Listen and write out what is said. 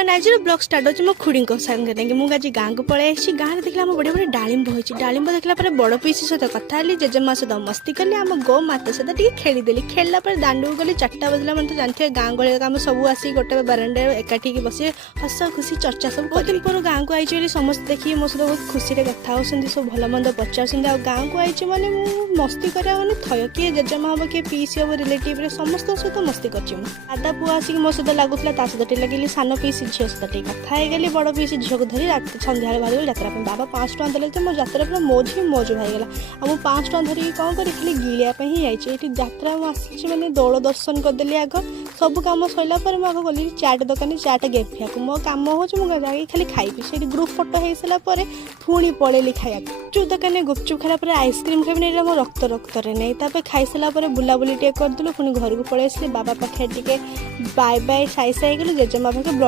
everyone आज blog start हो मो खुड़ी सागे मुझे आज गाँव को पलि गाँव में देखला बढ़िया बढ़िया डालिंब होती डालिंब देखला बड़ पीसी सहित कथा जेजेमा सहित मस्ती कली आम गो माता सहित खेलीदेली खेलला दांडू गली 4टा बजला मतलब जानते हैं गाँव गहली आम सब आसी गोटे बारांडे एकाठी बस हस खुशी चर्चा सब बहुत दिन पर गाँव को आई समस्त देखिए मो सहित बहुत खुशी कथा होती सब भल मंद पचार गाँव को आई मैंने मस्ती करा मैंने थय किए जेजेमा हम किए पीसी हम रिलेटिव समस्त सहित मस्ती कर दादा पुआ आसिक मो सहित लगुला सहित लगे सान पीसी झील सहित कथा गली बड़ पीसी झील को धरी सन्ध्या बाहर जात्रा बाबा 5 टଙ୍କା देले तो मो जात्रा पूरा मौज ही मौज भाईगला आ मु 5 टଙ୍କା धरिक कौन करी खाली गिलिया ही जाइए जात्रा आसी मैंने दौड़ दर्शन करदेली आग सब कम सरला आग गली चाट दुकान चाट गेफिया मो कम हो जाके खाली खाइबी से ग्रुप फोटो हो सारापर पुणी पलैली खाया गुपचुप दुकान गुपचुप खाला आइसक्रीम खाइबी मो रक्त रक्त नहीं तापर खाई सारापर बुलाबुली करदेलु पुणी घर को पलि आसली बाबा पाखे टे बाय बाय साई साई गलु जेजेमा पाखे